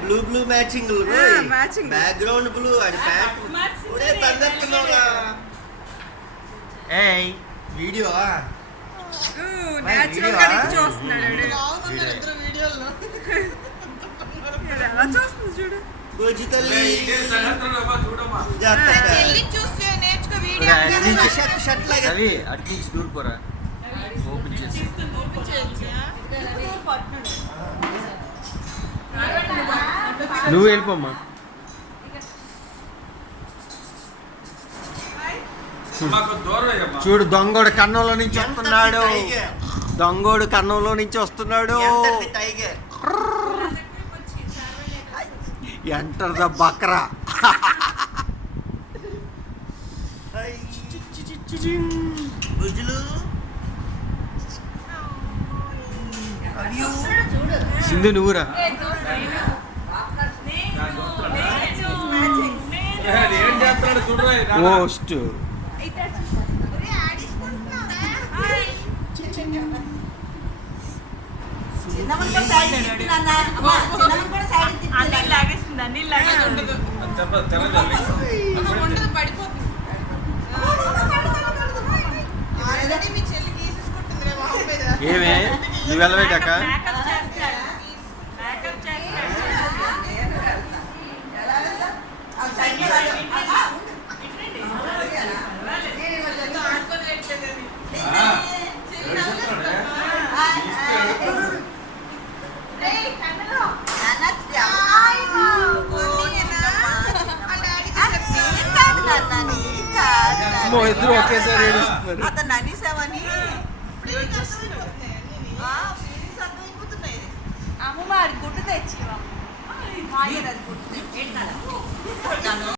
blue blue matching matching background blue అది pant ఒరే తందెత్తునోలా ఏయ్ వీడియో నేచురల్ గా చూస్తున్నాడు వీడియోలో ఎలా చూస్తుంది చూడు గోజి తల్లి చెల్లి చూస్తే నేర్చుకో వీడియో షర్ట్ లాగా అవి అటు నుంచి దూరిపోరా ఓపెన్ చేసి నువ్వు వెళ్ళిపోమ్మా చూడు దొంగోడు కన్నంలో నుంచి వస్తున్నాడు దొంగోడు కన్నంలో నుంచి వస్తున్నాడు tiger enter the Bakra బుజ్జులు Sindhu నువ్వురా మోస్ట్ ఏమే నువ్వు వెళ్ళవేటక్క ఇద్దరు ఒకేసారి ఏడుస్తున్నారు అతను అనేసావని అమ్మ గుడ్డు తెచ్చి